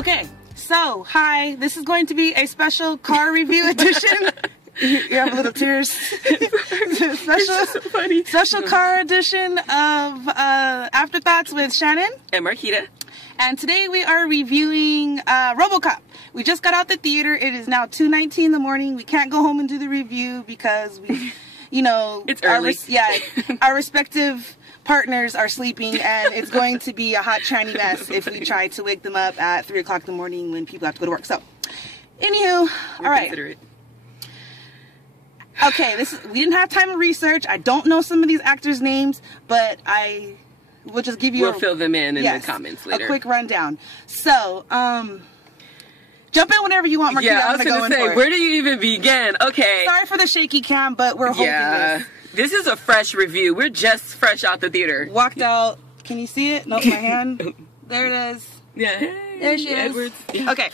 Okay, so hi, this is going to be a special car review edition. You have a little tears. Special car edition of Afterthoughts with Shannon and Marquita. And today we are reviewing Robocop. We just got out the theater. It is now 2:19 in the morning. We can't go home and do the review because we, you know, it's early. Our respective partners are sleeping, and it's going to be a hot shiny mess if we try to wake them up at 3 o'clock in the morning when people have to go to work. So, anywho, all right. Okay, we didn't have time to research. I don't know some of these actors' names, but we'll just give you We'll fill them in the comments later. A quick rundown. So, jump in whenever you want, Marquita. Yeah, I was going to say, where do you even begin? Okay. Sorry for the shaky cam, but we're holding this. This is a fresh review. We're just fresh out the theater. Walked out. Can you see it? Nope, my hand. There it is. Yeah. There she is. Edwards. Yeah. Okay.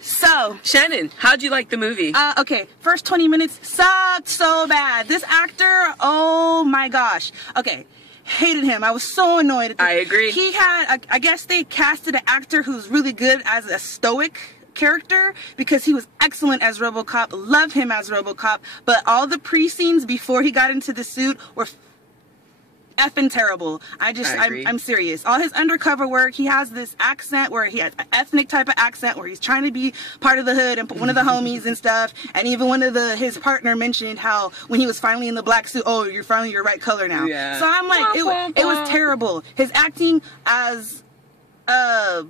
So, Shannon, how'd you like the movie? Okay, first 20 minutes sucked so bad. This actor, oh my gosh. Okay, hated him. I was so annoyed. I agree. He had, I guess they casted an actor who's really good as a stoic character because he was excellent as Robocop. Love him as Robocop, but all the pre-scenes before he got into the suit were effing terrible. I'm serious. All his undercover work, he has this accent where he has an ethnic type of accent where he's trying to be part of the hood and one of the homies and stuff. And even one of his partner mentioned how when he was finally in the black suit, oh, you're finally your right color now. Yeah. So I'm like, it was terrible. His acting as a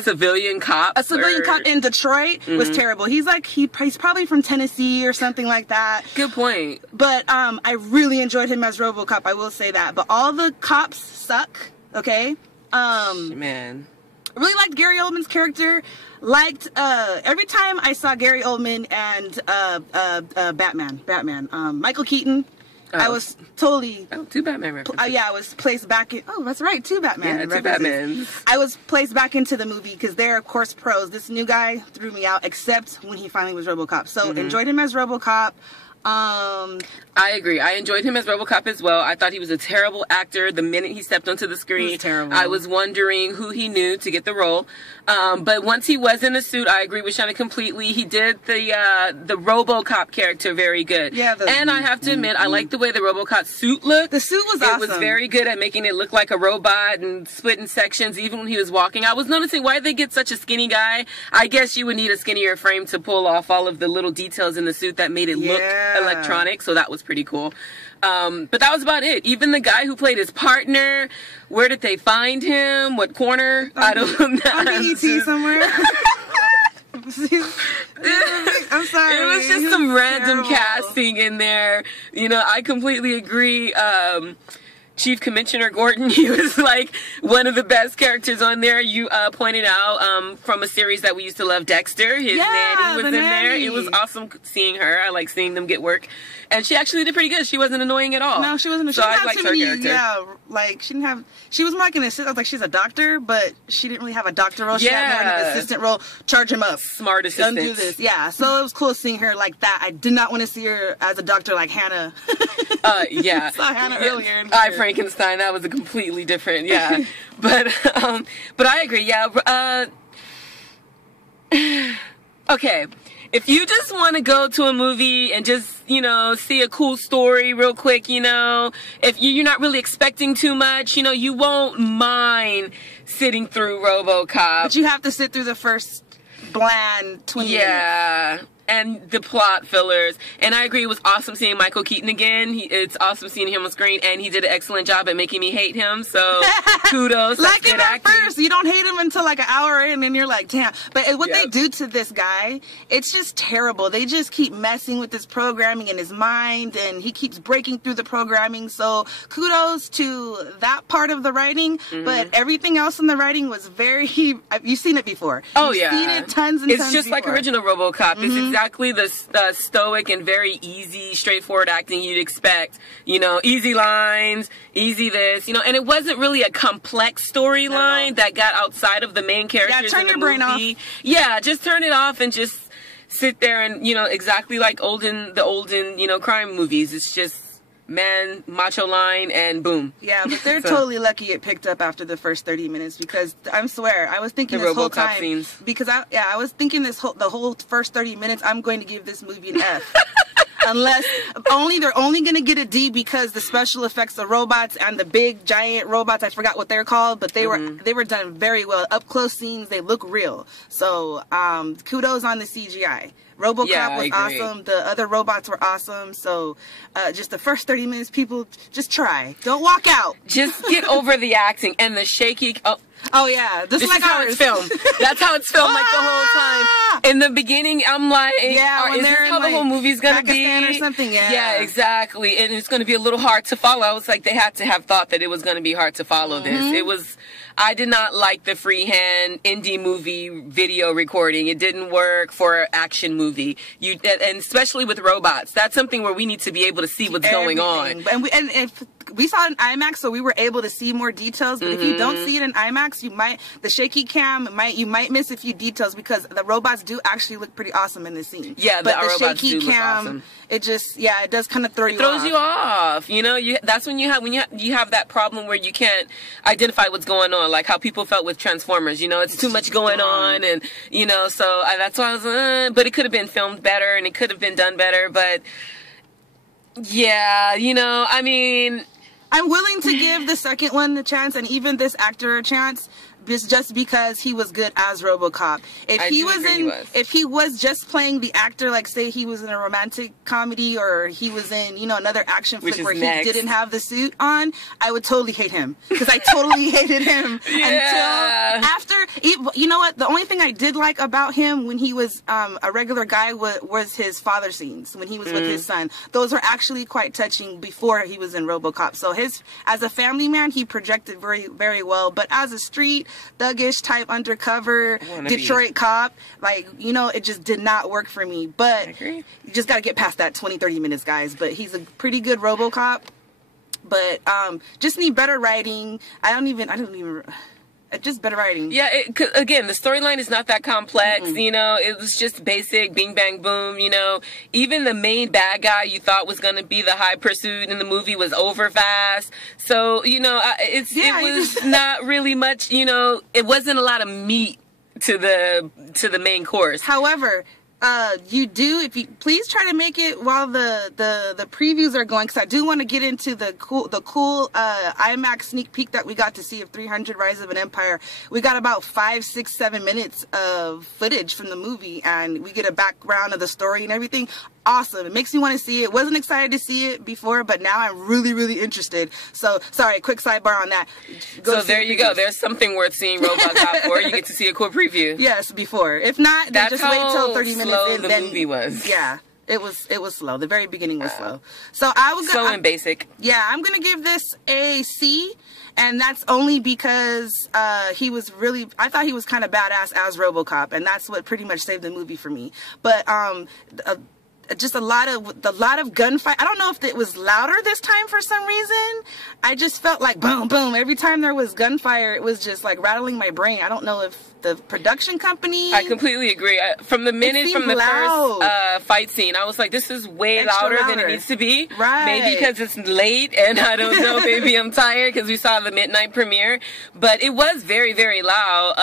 civilian cop. A civilian cop in Detroit was terrible. He's like, he's probably from Tennessee or something like that. Good point. But I really enjoyed him as Robocop, I will say that. But all the cops suck, okay? Man. Really liked Gary Oldman's character. Liked, every time I saw Gary Oldman and Batman, Michael Keaton, I was totally... Oh, two Batman references. Yeah, I was placed back in... Oh, that's right, two Batman references. Two Batmans. I was placed back into the movie because they're, of course, pros. This new guy threw me out, except when he finally was Robocop. So, enjoyed him as Robocop. I agree. I enjoyed him as Robocop as well. I thought he was a terrible actor the minute he stepped onto the screen. He was terrible. I was wondering who he knew to get the role. But once he was in the suit, I agree with Shannon completely. He did the Robocop character very good. Yeah. And I have to admit, I like the way the Robocop suit looked. The suit was awesome. It was very good at making it look like a robot and split in sections even when he was walking. I was noticing, why did they get such a skinny guy? I guess you would need a skinnier frame to pull off all of the little details in the suit that made it look electronic. So that was pretty cool. But that was about it. Even the guy who played his partner, where did they find him? What corner? I don't know. On BET somewhere. I'm sorry. It was just some random casting in there. You know, I completely agree. Chief Commissioner Gordon, he was like one of the best characters on there. You pointed out from a series that we used to love, Dexter. His nanny was in there. It was awesome seeing her. I like seeing them get work. And she actually did pretty good. She wasn't annoying at all. No, she wasn't. So I liked her character. Yeah, like she was more like an assistant. I was like, she's a doctor, but she didn't really have a doctor role. She had more of an assistant role. Charge him up. Smart assistant. Don't do this. Yeah, so it was cool seeing her like that. I did not want to see her as a doctor like Hannah. Yeah. I saw Hannah earlier. Frankenstein. That was a completely different. Yeah. But I agree. Yeah. Okay. If you just want to go to a movie and just, you know, see a cool story real quick, you know, if you're not really expecting too much, you know, you won't mind sitting through Robocop. But you have to sit through the first bland 20 minutes. Yeah. And the plot fillers. And I agree, it was awesome seeing Michael Keaton again. It's awesome seeing him on screen, and he did an excellent job at making me hate him. So kudos. Like him at first. You don't hate him until like an hour in, and you're like, damn. But what they do to this guy, it's just terrible. They just keep messing with his programming in his mind, and he keeps breaking through the programming. So kudos to that part of the writing. But everything else in the writing was very... You've seen it before. Oh, You've seen it tons and it's tons just before. Like original Robocop. It's exactly the stoic and very easy, straightforward acting you'd expect. You know, easy lines, easy this, you know, and it wasn't really a complex storyline that got outside of the main characters. Yeah, turn your brain off. Yeah, just turn it off and just sit there and, you know, exactly like the olden, you know, crime movies. It's just man, macho line, and boom. Yeah, but they're totally lucky it picked up after the first 30 minutes because I swear I was thinking this whole time scenes. Because I was thinking the whole first 30 minutes I'm going to give this movie an F. Unless they're only going to get a D because the special effects, the robots and the big giant robots, I forgot what they're called, but they were done very well. Up close scenes, they look real. So kudos on the CGI. Robocop was awesome. The other robots were awesome. So just the first 30 minutes, people, just try. Don't walk out. Just get over the acting and the shaky... Oh yeah, this is like how it's filmed. That's how it's filmed, like the whole time. In the beginning, I'm like, yeah, is this how the whole movie's gonna Pakistan be? Or something? Yeah, yeah, exactly. And it's gonna be a little hard to follow. I was like, they had to have thought that it was gonna be hard to follow this. It was. I did not like the freehand indie movie video recording. It didn't work for an action movie. And especially with robots, that's something where we need to be able to see what's going on. And if we saw it in IMAX, so we were able to see more details. But if you don't see it in IMAX, the shaky cam you might miss a few details because the robots do actually look pretty awesome in this scene. Yeah, but the shaky robots do look cam, awesome. It just it does kind of throw you off. It throws you off. You know, that's when you have that problem where you can't identify what's going on, like how people felt with Transformers. You know, it's too much going on, and you know, so that's why I was. But it could have been filmed better, and it could have been done better. But yeah, you know, I mean, I'm willing to give the second one a chance, and even this actor a chance. Just because he was good as Robocop. If he was just playing the actor, like say he was in a romantic comedy or he was in, another action flick where he didn't have the suit on, I would totally hate him. Because I totally hated him until after. You know what? The only thing I did like about him when he was a regular guy was his father scenes when he was with his son. Those were actually quite touching before he was in Robocop. So as a family man, he projected very, very well. But as a street thuggish type undercover Detroit cop, it just did not work for me. But you just got to get past that 20-30 minutes, guys. But he's a pretty good Robocop. But just need better writing. Just better writing. Yeah, again, the storyline is not that complex, it was just basic, bing, bang, boom, Even the main bad guy you thought was going to be the high pursuit in the movie was over fast. So, it was not really much, it wasn't a lot of meat to the main course. However, if you please try to make it while the previews are going, because I do want to get into the cool IMAX sneak peek that we got to see of 300 Rise of an Empire. We got about 5, 6, 7 minutes of footage from the movie, and we get a background of the story and everything. Awesome. It makes me want to see it. Wasn't excited to see it before, but now I'm really, really interested. So, sorry, quick sidebar on that. There you go. There's something worth seeing Robocop for. You get to see a cool preview. Yes, before. If not, then just wait till 30 minutes in. The movie was. Yeah. It was slow. The very beginning was slow. So I was slow and basic. Yeah, I'm gonna give this a C, and that's only because I thought he was kind of badass as Robocop, and that's what pretty much saved the movie for me. But just a lot of gunfight. I don't know if it was louder this time for some reason. I just felt like boom, boom. Every time there was gunfire, it was just like rattling my brain. I don't know if the production company. I completely agree. From the first fight scene, I was like, this is way louder than it needs to be. Right. Maybe because it's late and I don't know, maybe I'm tired because we saw the midnight premiere. But it was very, very loud.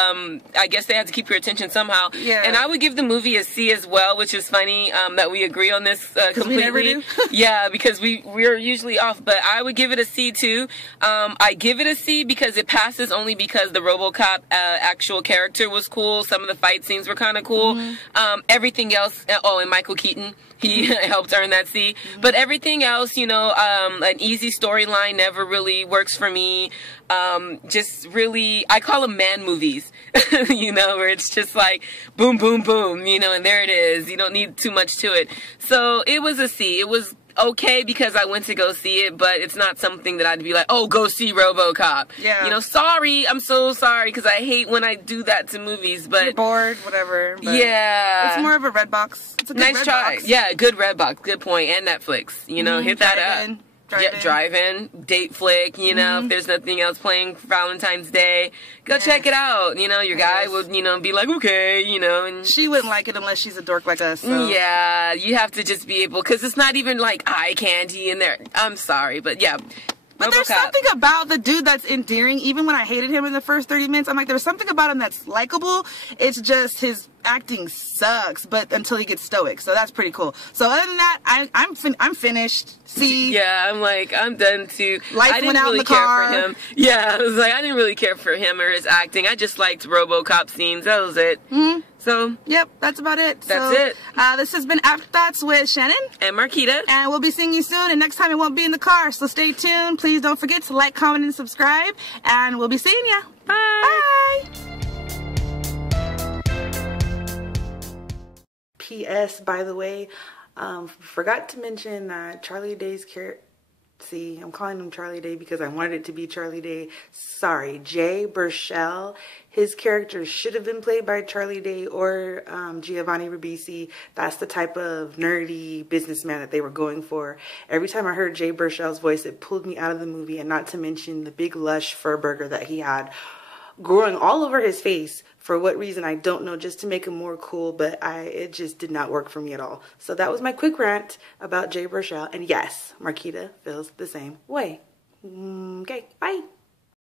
I guess they had to keep your attention somehow. Yeah. And I would give the movie a C as well, which is funny that we agree on this completely. We never do. Yeah, because we're usually off. But I would give it a C too. I give it a C because it passes only because the RoboCop actual character was cool. Some of the fight scenes were kind of cool. Everything else, and Michael Keaton, he helped earn that C. But everything else, an easy storyline never really works for me. Just really, I call them man movies, where it's just like boom, boom, boom, and there it is. You don't need too much to it. So it was a C. It was okay because I went to go see it, but it's not something that I'd be like, oh, go see RoboCop. Yeah. Sorry, I'm so sorry because I hate when I do that to movies, but you're bored, whatever. But yeah, it's more of a Redbox. It's a good nice Redbox. try. Yeah, good Redbox. Good point. And Netflix. Hit that up. drive-in, date flick, you know, if there's nothing else playing for Valentine's Day, go check it out. You know, your guy would, you know, be like, okay, you know. And she wouldn't like it unless she's a dork like us. So. Yeah, you have to just be able, because it's not even like eye candy in there. I'm sorry, but yeah. But there's something about the dude that's endearing. Even when I hated him in the first 30 minutes, I'm like, there's something about him that's likable. It's just his acting sucks, but until he gets stoic. So that's pretty cool. So other than that, I'm finished. See? Yeah, I'm like, I'm done too. Lights went out in the car. Care for him. Yeah, I was like, I didn't really care for him or his acting. I just liked Robocop scenes. That was it. So, yep, that's about it. That's it. This has been Afterthoughts with Shannon. And Marquita. And we'll be seeing you soon. And next time it won't be in the car. So stay tuned. Please don't forget to like, comment, and subscribe. And we'll be seeing ya. Bye. Bye. P.S. By the way, forgot to mention that Charlie Day's character. See, I'm calling him Charlie Day because I wanted it to be Charlie Day. Sorry, Jay Baruchel. His character should have been played by Charlie Day or Giovanni Ribisi. That's the type of nerdy businessman that they were going for. Every time I heard Jay Baruchel's voice, it pulled me out of the movie, and not to mention the big lush fur burger that he had growing all over his face. For what reason, I don't know, just to make him more cool, but it just did not work for me at all. So that was my quick rant about Jay Baruchel. And yes, Marquita feels the same way. Okay, bye.